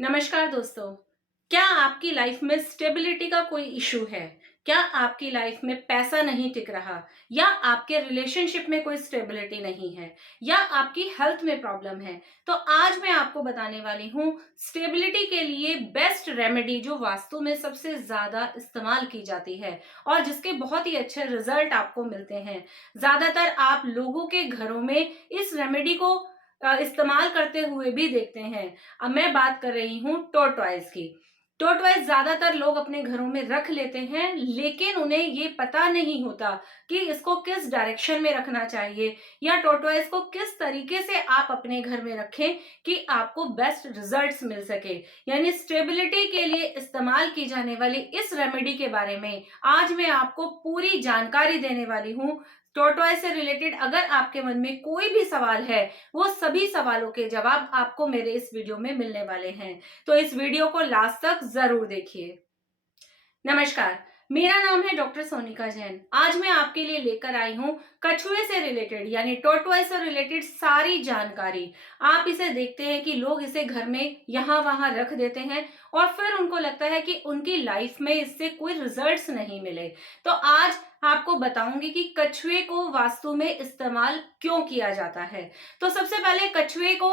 नमस्कार दोस्तों। क्या आपकी लाइफ में स्टेबिलिटी का कोई इशू है? क्या आपकी लाइफ में पैसा नहीं टिक रहा या आपके रिलेशनशिप में कोई स्टेबिलिटी नहीं है या आपकी हेल्थ में प्रॉब्लम है? तो आज मैं आपको बताने वाली हूँ स्टेबिलिटी के लिए बेस्ट रेमेडी जो वास्तु में सबसे ज़्यादा इस्तेमाल की जाती है और जिसके बहुत ही अच्छे रिजल्ट आपको मिलते हैं। ज़्यादातर आप लोगों के घरों में इस रेमेडी को इस्तेमाल करते हुए भी देखते हैं। अब मैं बात कर रही हूँ टॉर्टॉइस की। टॉर्टॉइस ज्यादातर लोग अपने घरों में रख लेते हैं, लेकिन उन्हें ये पता नहीं होता कि इसको किस डायरेक्शन में रखना चाहिए या टॉर्टॉइस को किस तरीके से आप अपने घर में रखें कि आपको बेस्ट रिजल्ट्स मिल सके। यानी स्टेबिलिटी के लिए इस्तेमाल की जाने वाली इस रेमेडी के बारे में आज मैं आपको पूरी जानकारी देने वाली हूँ। टॉर्टॉइस से रिलेटेड अगर आपके मन में कोई भी सवाल है, वो सभी सवालों के जवाब आपको मेरे इस वीडियो में मिलने वाले हैं। तो इस वीडियो को लास्ट तक जरूर देखिए। नमस्कार, मेरा नाम है डॉक्टर सोनिका जैन। आज मैं आपके लिए लेकर आई हूँ कछुए से रिलेटेड यानी टॉर्टॉइस से रिलेटेड सारी जानकारी। आप इसे देखते हैं कि लोग इसे घर में यहाँ वहां रख देते हैं और फिर उनको लगता है कि उनकी लाइफ में इससे कोई रिजल्ट्स नहीं मिले। तो आज आपको बताऊंगी कि कछुए को वास्तु में इस्तेमाल क्यों किया जाता है। तो सबसे पहले कछुए को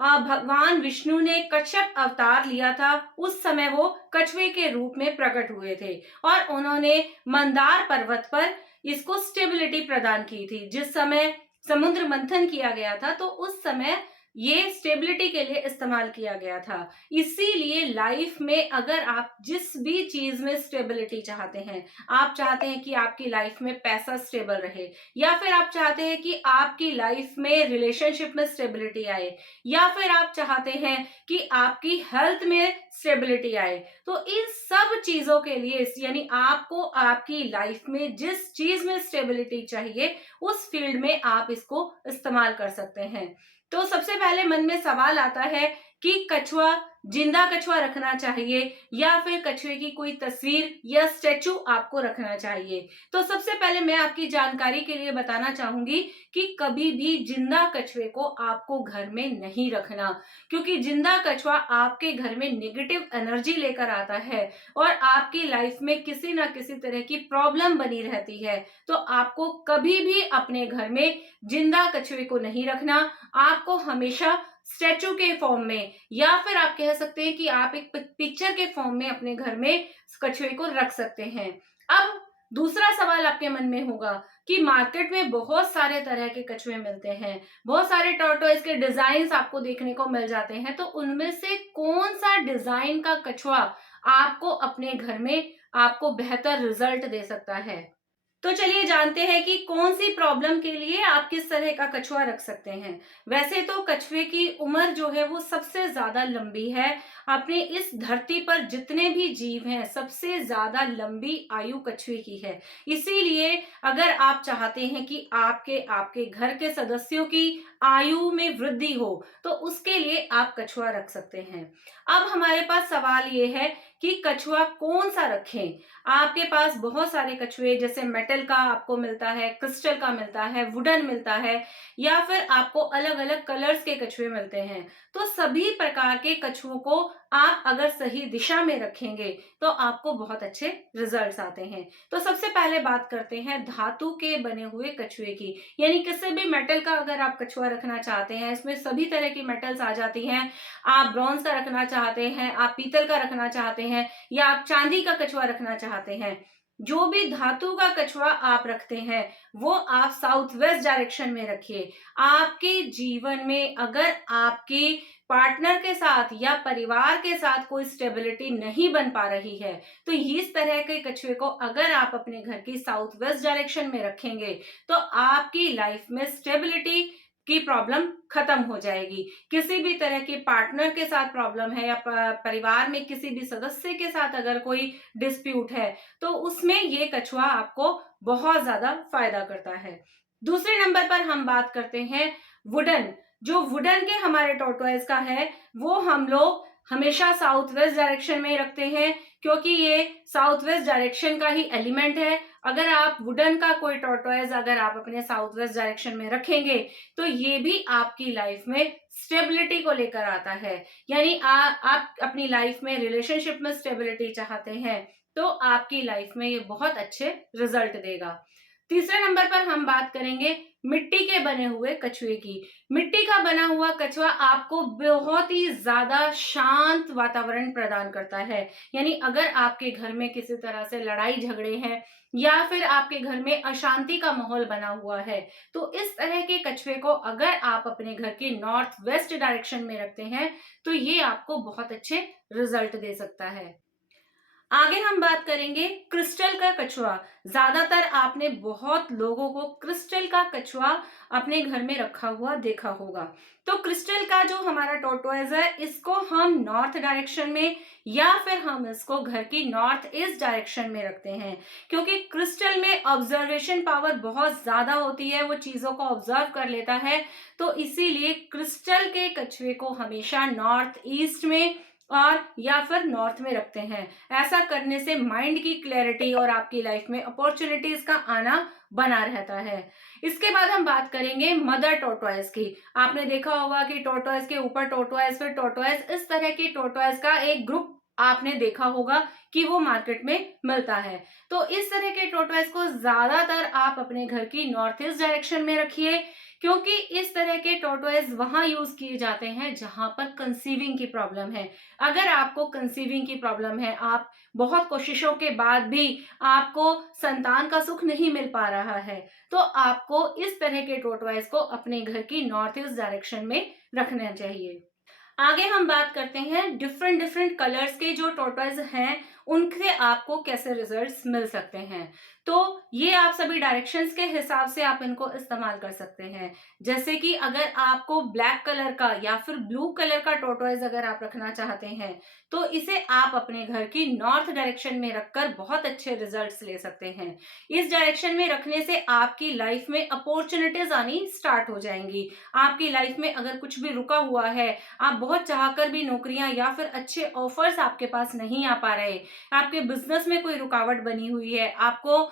भगवान विष्णु ने कच्छप अवतार लिया था। उस समय वो कछुए के रूप में प्रकट हुए थे और उन्होंने मंदार पर्वत पर इसको स्टेबिलिटी प्रदान की थी। जिस समय समुद्र मंथन किया गया था तो उस समय ये स्टेबिलिटी के लिए इस्तेमाल किया गया था। इसीलिए लाइफ में अगर आप जिस भी चीज में स्टेबिलिटी चाहते हैं, आप चाहते हैं कि आपकी लाइफ में पैसा स्टेबल रहे या फिर आप चाहते हैं कि आपकी लाइफ में रिलेशनशिप में स्टेबिलिटी आए या फिर आप चाहते हैं कि आपकी हेल्थ में स्टेबिलिटी आए, तो इन सब चीजों के लिए यानी आपको आपकी लाइफ में जिस चीज में स्टेबिलिटी चाहिए उस फील्ड में आप इसको इस्तेमाल कर सकते हैं। तो सबसे पहले मन में सवाल आता है कि कछुआ, जिंदा कछुआ रखना चाहिए या फिर कछुए की कोई तस्वीर या स्टेचू आपको रखना चाहिए। तो सबसे पहले मैं आपकी जानकारी के लिए बताना चाहूंगी कि कभी भी जिंदा कछुए को आपको घर में नहीं रखना, क्योंकि जिंदा कछुआ आपके घर में नेगेटिव एनर्जी लेकर आता है और आपकी लाइफ में किसी ना किसी तरह की प्रॉब्लम बनी रहती है। तो आपको कभी भी अपने घर में जिंदा कछुए को नहीं रखना। आपको हमेशा स्टैचू के फॉर्म में या फिर आप कह सकते हैं कि आप एक पिक्चर के फॉर्म में अपने घर में कछुए को रख सकते हैं। अब दूसरा सवाल आपके मन में होगा कि मार्केट में बहुत सारे तरह के कछुए मिलते हैं, बहुत सारे टॉर्टोइज के डिजाइन आपको देखने को मिल जाते हैं, तो उनमें से कौन सा डिजाइन का कछुआ आपको अपने घर में आपको बेहतर रिजल्ट दे सकता है। तो चलिए जानते हैं कि कौन सी प्रॉब्लम के लिए आप किस तरह का कछुआ रख सकते हैं। वैसे तो कछुए की उम्र जो है वो सबसे ज्यादा लंबी है। अपने इस धरती पर जितने भी जीव हैं सबसे ज्यादा लंबी आयु कछुए की है। इसीलिए अगर आप चाहते हैं कि आपके आपके घर के सदस्यों की आयु में वृद्धि हो तो उसके लिए आप कछुआ रख सकते हैं। अब हमारे पास सवाल ये है कि कछुआ कौन सा रखें। आपके पास बहुत सारे कछुए जैसे मेटल का आपको मिलता है, क्रिस्टल का मिलता है, वुडन मिलता है या फिर आपको अलग अलग कलर्स के कछुए मिलते हैं। तो सभी प्रकार के कछुओं को आप अगर सही दिशा में रखेंगे तो आपको बहुत अच्छे रिजल्ट्स आते हैं। तो सबसे पहले बात करते हैं धातु के बने हुए कछुए की, यानी किसी भी मेटल का अगर आप कछुआ रखना चाहते हैं, इसमें सभी तरह की मेटल्स आ जाती हैं। आप ब्रॉन्ज का रखना चाहते हैं, आप पीतल का रखना चाहते हैं या आप चांदी का कछुआ रखना चाहते हैं, जो भी धातु का कछुआ आप रखते हैं वो आप साउथ वेस्ट डायरेक्शन में रखिए। आपके जीवन में अगर आपके पार्टनर के साथ या परिवार के साथ कोई स्टेबिलिटी नहीं बन पा रही है तो इस तरह के कछुए को अगर आप अपने घर की साउथ वेस्ट डायरेक्शन में रखेंगे तो आपकी लाइफ में स्टेबिलिटी की प्रॉब्लम खत्म हो जाएगी। किसी भी तरह के पार्टनर के साथ प्रॉब्लम है या परिवार में किसी भी सदस्य के साथ अगर कोई डिस्प्यूट है तो उसमें ये कछुआ आपको बहुत ज्यादा फायदा करता है। दूसरे नंबर पर हम बात करते हैं वुडन। जो वुडन के हमारे टॉर्टोइज का है वो हम लोग हमेशा साउथ वेस्ट डायरेक्शन में रखते हैं, क्योंकि ये साउथ वेस्ट डायरेक्शन का ही एलिमेंट है। अगर आप वुडन का कोई टॉर्टोइज अगर आप अपने साउथ वेस्ट डायरेक्शन में रखेंगे, तो ये भी आपकी लाइफ में स्टेबिलिटी को लेकर आता है। यानी आप अपनी लाइफ में रिलेशनशिप में स्टेबिलिटी चाहते हैं, तो आपकी लाइफ में ये बहुत अच्छे रिजल्ट देगा। तीसरे नंबर पर हम बात करेंगे मिट्टी के बने हुए कछुए की। मिट्टी का बना हुआ कछुआ आपको बहुत ही ज्यादा शांत वातावरण प्रदान करता है। यानी अगर आपके घर में किसी तरह से लड़ाई झगड़े हैं या फिर आपके घर में अशांति का माहौल बना हुआ है, तो इस तरह के कछुए को अगर आप अपने घर के नॉर्थ वेस्ट डायरेक्शन में रखते हैं, तो ये आपको बहुत अच्छे रिजल्ट दे सकता है। आगे हम बात करेंगे क्रिस्टल का कछुआ। ज्यादातर आपने बहुत लोगों को क्रिस्टल का कछुआ अपने घर में रखा हुआ देखा होगा। तो क्रिस्टल का जो हमारा टॉर्टोइज है, इसको हम नॉर्थ डायरेक्शन में या फिर हम इसको घर की नॉर्थ ईस्ट डायरेक्शन में रखते हैं, क्योंकि क्रिस्टल में ऑब्जर्वेशन पावर बहुत ज्यादा होती है, वो चीजों को ऑब्जर्व कर लेता है। तो इसीलिए क्रिस्टल के कछुए को हमेशा नॉर्थ ईस्ट में और या फिर नॉर्थ में रखते हैं। ऐसा करने से माइंड की क्लैरिटी और आपकी लाइफ में अपॉर्चुनिटीज का आना बना रहता है। इसके बाद हम बात करेंगे मदर टोर्टोइज की। आपने देखा होगा कि टोर्टोइज के ऊपर टोर्टोइज फिर टोर्टोइज, इस तरह की टोर्टोइज का एक ग्रुप आपने देखा होगा कि वो मार्केट में मिलता है। तो इस तरह के टोर्टोइज को ज्यादातर आप अपने घर की नॉर्थ ईस्ट डायरेक्शन में रखिए, क्योंकि इस तरह के टोर्टोइज वहां यूज किए जाते हैं जहां पर कंसीविंग की प्रॉब्लम है। अगर आपको कंसीविंग की प्रॉब्लम है, आप बहुत कोशिशों के बाद भी आपको संतान का सुख नहीं मिल पा रहा है, तो आपको इस तरह के टोर्टोइज को अपने घर की नॉर्थ ईस्ट डायरेक्शन में रखना चाहिए। आगे हम बात करते हैं डिफरेंट डिफरेंट कलर्स के जो टोर्टोइज हैं, उनसे आपको कैसे रिजल्ट्स मिल सकते हैं। तो ये आप सभी डायरेक्शंस के हिसाब से आप इनको इस्तेमाल कर सकते हैं। जैसे कि अगर आपको ब्लैक कलर का या फिर ब्लू कलर का टोर्टोइज अगर आप रखना चाहते हैं, तो इसे आप अपने घर की नॉर्थ डायरेक्शन में रखकर बहुत अच्छे रिजल्ट्स ले सकते हैं। इस डायरेक्शन में रखने से आपकी लाइफ में अपॉर्चुनिटीज आनी स्टार्ट हो जाएंगी। आपकी लाइफ में अगर कुछ भी रुका हुआ है, आप बहुत चाहकर भी नौकरियां या फिर अच्छे ऑफर्स आपके पास नहीं आ पा रहे, आपके बिजनेस में कोई रुकावट बनी हुई है, आपको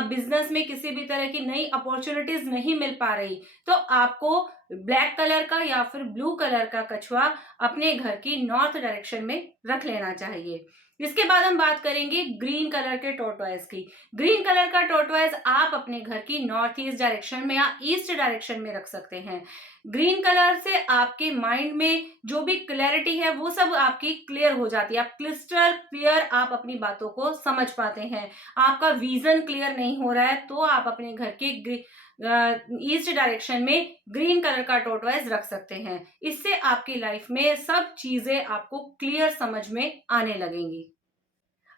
बिजनेस में किसी भी तरह की नई अपॉर्चुनिटीज नहीं मिल पा रही, तो आपको ब्लैक कलर का या फिर ब्लू कलर का कछुआ अपने घर की नॉर्थ डायरेक्शन में रख लेना चाहिए। इसके बाद हम बात करेंगे ग्रीन कलर के टोर्टोइज की। ग्रीन कलर का टोर्टोइज आप अपने घर की नॉर्थ ईस्ट डायरेक्शन में या ईस्ट डायरेक्शन में रख सकते हैं। ग्रीन कलर से आपके माइंड में जो भी क्लैरिटी है वो सब आपकी क्लियर हो जाती है। आप क्लिस्टर क्लियर आप अपनी बातों को समझ पाते हैं। आपका विजन क्लियर नहीं हो रहा है, तो आप अपने घर के ईस्ट डायरेक्शन में ग्रीन कलर का टोर्टोइज रख सकते हैं। इससे आपकी लाइफ में सब चीजें आपको क्लियर समझ में आने लगेंगी।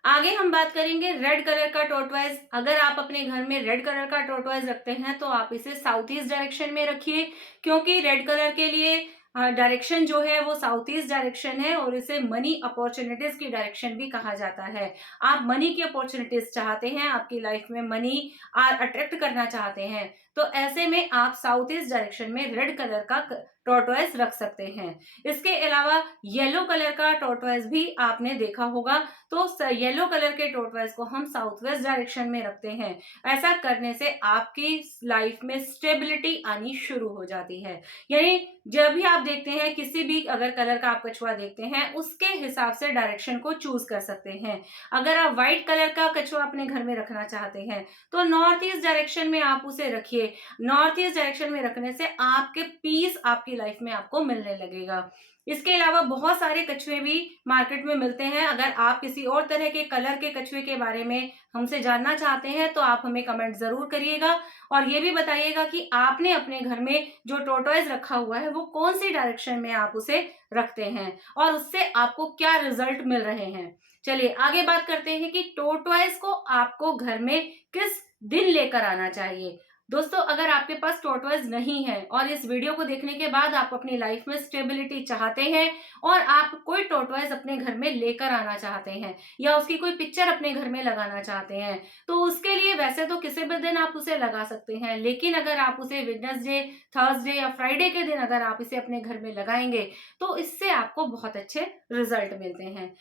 आगे हम बात करेंगे रेड कलर का टोर्टोइज। अगर आप अपने घर में रेड कलर का टोर्टोइज रखते हैं, तो आप इसे साउथ ईस्ट डायरेक्शन में रखिए, क्योंकि रेड कलर के लिए डायरेक्शन जो है वो साउथ ईस्ट डायरेक्शन है और इसे मनी अपॉर्चुनिटीज की डायरेक्शन भी कहा जाता है। आप मनी की अपॉर्चुनिटीज चाहते हैं, आपकी लाइफ में मनी अट्रैक्ट करना चाहते हैं, तो ऐसे में आप साउथ ईस्ट डायरेक्शन में रेड कलर का टोर्टोइज रख सकते हैं। इसके अलावा येलो कलर का टोर्टोइज भी आपने देखा होगा, तो येलो कलर के टोर्टोइज को हम साउथ वेस्ट डायरेक्शन में रखते हैं। ऐसा करने से आपकी लाइफ में स्टेबिलिटी आनी शुरू हो जाती है। यानी जब भी आप देखते हैं किसी भी अगर कलर का आप कछुआ देखते हैं, उसके हिसाब से डायरेक्शन को चूज कर सकते हैं। अगर आप व्हाइट कलर का कछुआ अपने घर में रखना चाहते हैं, तो नॉर्थ ईस्ट डायरेक्शन में आप उसे रखिए। नॉर्थ ईस्ट डायरेक्शन में रखने से आपके पीस आपकी लाइफ में आपको मिलने लगेगा। इसके अलावा बहुत सारे कछुए भी मार्केट में मिलते हैं। अगर आप किसी और तरह के कलर के कछुए के बारे में हमसे जानना चाहते हैं, तो आप हमें कमेंट जरूर करिएगा और ये भी बताइएगा कि आपने अपने घर में जो टोर्टोइज रखा हुआ है वो कौन सी डायरेक्शन में आप उसे रखते हैं और उससे आपको क्या रिजल्ट मिल रहे हैं। चलिए आगे बात करते हैं कि टोर्टोइज को आपको घर में किस दिन लेकर आना चाहिए। दोस्तों, अगर आपके पास टोर्टोइज नहीं है और इस वीडियो को देखने के बाद आप अपनी लाइफ में स्टेबिलिटी चाहते हैं और आप कोई टोर्टोइज अपने घर में लेकर आना चाहते हैं या उसकी कोई पिक्चर अपने घर में लगाना चाहते हैं, तो उसके लिए वैसे तो किसी भी दिन आप उसे लगा सकते हैं, लेकिन अगर आप उसे वेडनेसडे, थर्सडे या फ्राइडे के दिन अगर आप इसे अपने घर में लगाएंगे, तो इससे आपको बहुत अच्छे रिजल्ट मिलते हैं।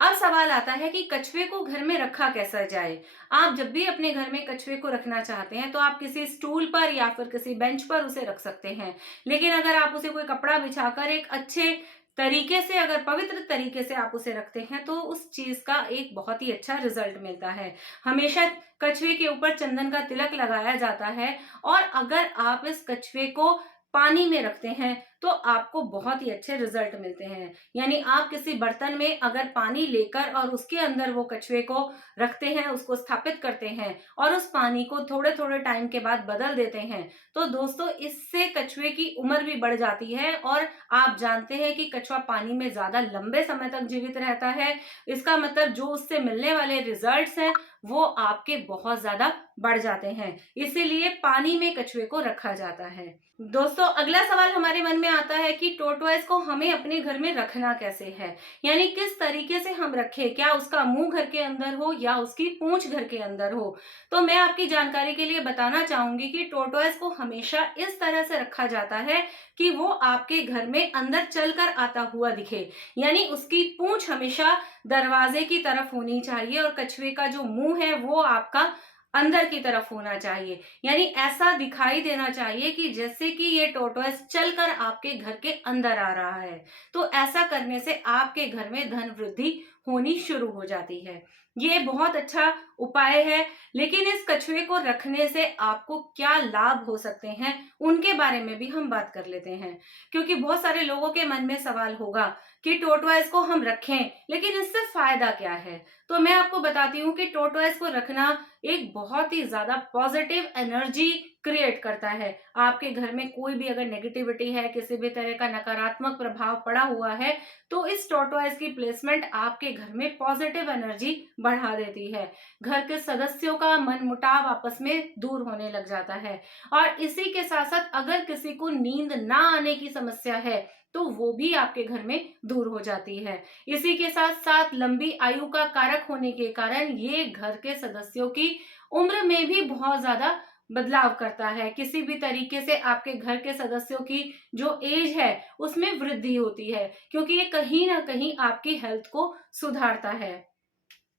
अब सवाल आता है कि कछुए को घर में रखा कैसा जाए। आप जब भी अपने घर में कछुए को रखना चाहते हैं तो आप किसी स्टूल पर या फिर किसी बेंच पर उसे रख सकते हैं। लेकिन अगर आप उसे कोई कपड़ा बिछाकर एक अच्छे तरीके से, अगर पवित्र तरीके से आप उसे रखते हैं तो उस चीज का एक बहुत ही अच्छा रिजल्ट मिलता है। हमेशा कछुए के ऊपर चंदन का तिलक लगाया जाता है, और अगर आप इस कछुए को पानी में रखते हैं तो आपको बहुत ही अच्छे रिजल्ट मिलते हैं। यानी आप किसी बर्तन में अगर पानी लेकर और उसके अंदर वो कछुए को रखते हैं, उसको स्थापित करते हैं और उस पानी को थोड़े थोड़े टाइम के बाद बदल देते हैं, तो दोस्तों इससे कछुए की उम्र भी बढ़ जाती है। और आप जानते हैं कि कछुआ पानी में ज्यादा लंबे समय तक जीवित रहता है। इसका मतलब जो उससे मिलने वाले रिजल्ट्स हैं वो आपके बहुत ज्यादा बढ़ जाते हैं। इसीलिए पानी में कछुए को रखा जाता है। दोस्तों अगला सवाल हमारे मन में आता है कि टोरटॉइस को हमें अपने घर में रखना कैसे है, यानी किस तरीके से हम रखें, क्या उसका मुंह घर के अंदर हो या उसकी पूंछ घर के अंदर हो। तो मैं आपकी जानकारी के लिए बताना चाहूंगी कि टोरटॉइस को हमेशा इस तरह से रखा जाता है कि वो आपके घर में अंदर चलकर आता हुआ दिखे। यानी उसकी पूंछ हमेशा दरवाजे की तरफ होनी चाहिए और कछुए का जो मुंह है वो आपका अंदर की तरफ होना चाहिए। यानी ऐसा दिखाई देना चाहिए कि जैसे कि ये टोरटॉइस चलकर आपके घर के अंदर आ रहा है। तो ऐसा करने से आपके घर में धन वृद्धि होनी शुरू हो जाती है। ये बहुत अच्छा उपाय है। लेकिन इस कछुए को रखने से आपको क्या लाभ हो सकते हैं उनके बारे में भी हम बात कर लेते हैं। क्योंकि बहुत सारे लोगों के मन में सवाल होगा कि टोरटॉइस को हम रखें लेकिन इससे फायदा क्या है। तो मैं आपको बताती हूँ कि टोरटॉइस को रखना एक बहुत ही ज्यादा पॉजिटिव एनर्जी क्रिएट करता है। आपके घर में कोई भी अगर नेगेटिविटी है, किसी भी तरह का नकारात्मक प्रभाव पड़ा हुआ है, तो इस टोरटॉइस की प्लेसमेंट आपके घर में पॉजिटिव एनर्जी बढ़ा देती है। घर के सदस्यों का मन मुटाव आपस में दूर होने लग जाता है। और इसी के साथ साथ अगर किसी को नींद ना आने की समस्या है तो वो भी आपके घर में दूर हो जाती है। इसी के साथ साथ लंबी आयु का कारक होने के कारण ये घर के सदस्यों की उम्र में भी बहुत ज्यादा बदलाव करता है। किसी भी तरीके से आपके घर के सदस्यों की जो एज है उसमें वृद्धि होती है, क्योंकि ये कहीं ना कहीं आपकी हेल्थ को सुधारता है।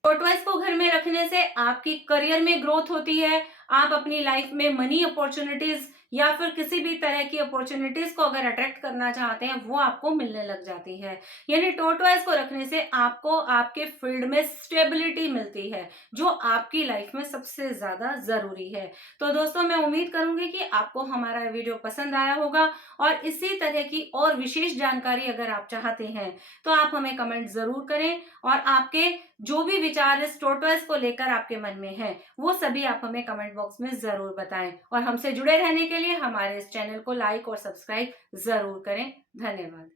टॉर्टोइस को घर में रखने से आपकी करियर में ग्रोथ होती है। आप अपनी लाइफ में मनी अपॉर्चुनिटीज या फिर किसी भी तरह की अपॉर्चुनिटीज को अगर अट्रैक्ट करना चाहते हैं वो आपको मिलने लग जाती है। यानी टॉर्टोइस को रखने से आपको आपके फील्ड में स्टेबिलिटी मिलती है, जो आपकी लाइफ में सबसे ज्यादा जरूरी है। तो दोस्तों मैं उम्मीद करूंगी कि आपको हमारा वीडियो पसंद आया होगा, और इसी तरह की और विशेष जानकारी अगर आप चाहते हैं तो आप हमें कमेंट जरूर करें। और आपके जो भी विचार इस टॉर्टोइस को लेकर आपके मन में है वो सभी आप हमें कमेंट बॉक्स में जरूर बताएं। और हमसे जुड़े रहने के लिए हमारे इस चैनल को लाइक और सब्सक्राइब जरूर करें। धन्यवाद।